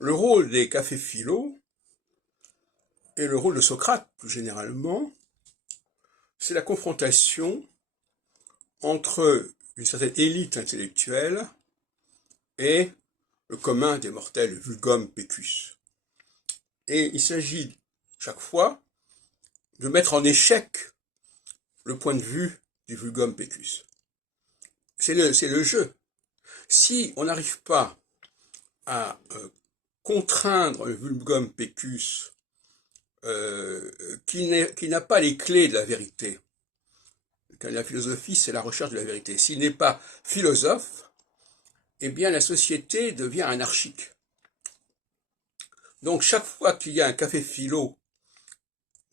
Le rôle des cafés philo et le rôle de Socrate, plus généralement, c'est la confrontation entre une certaine élite intellectuelle et le commun des mortels, vulgum pecus. Et il s'agit chaque fois de mettre en échec le point de vue du vulgum pecus. C'est le jeu. Si on n'arrive pas à contraindre le vulgum pecus qui n'a pas les clés de la vérité, la philosophie c'est la recherche de la vérité, s'il n'est pas philosophe, eh bien la société devient anarchique. Donc chaque fois qu'il y a un café philo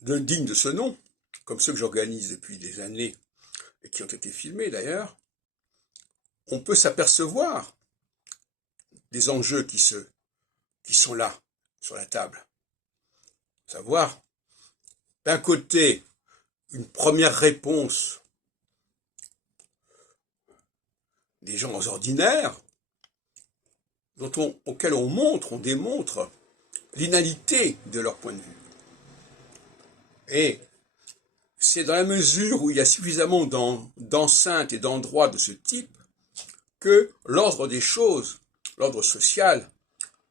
digne de ce nom, comme ceux que j'organise depuis des années et qui ont été filmés d'ailleurs, on peut s'apercevoir des enjeux qui sont là, sur la table. Savoir, d'un côté, une première réponse des gens ordinaires, auxquels on démontre l'inanité de leur point de vue. Et c'est dans la mesure où il y a suffisamment d'enceintes et d'endroits de ce type que l'ordre des choses, l'ordre social,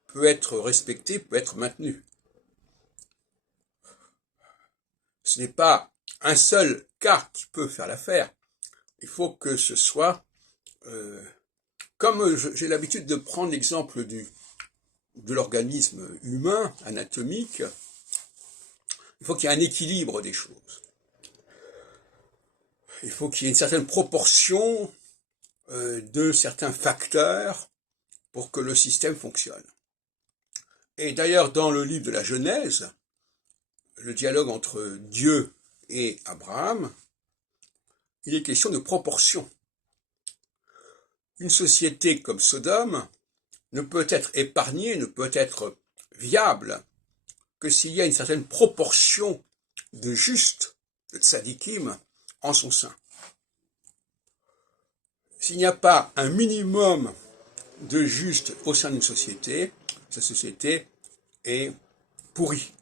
peut être respecté, peut être maintenu. Ce n'est pas un seul cas qui peut faire l'affaire. Il faut que ce soit, comme j'ai l'habitude de prendre l'exemple de l'organisme humain, anatomique, il faut qu'il y ait un équilibre des choses. Il faut qu'il y ait une certaine proportion de certains facteurs pour que le système fonctionne. Et d'ailleurs, dans le livre de la Genèse, le dialogue entre Dieu et Abraham, il est question de proportion. Une société comme Sodome ne peut être épargnée, ne peut être viable que s'il y a une certaine proportion de justes, de tzadikim, en son sein. S'il n'y a pas un minimum de justes au sein d'une société, cette société est pourrie.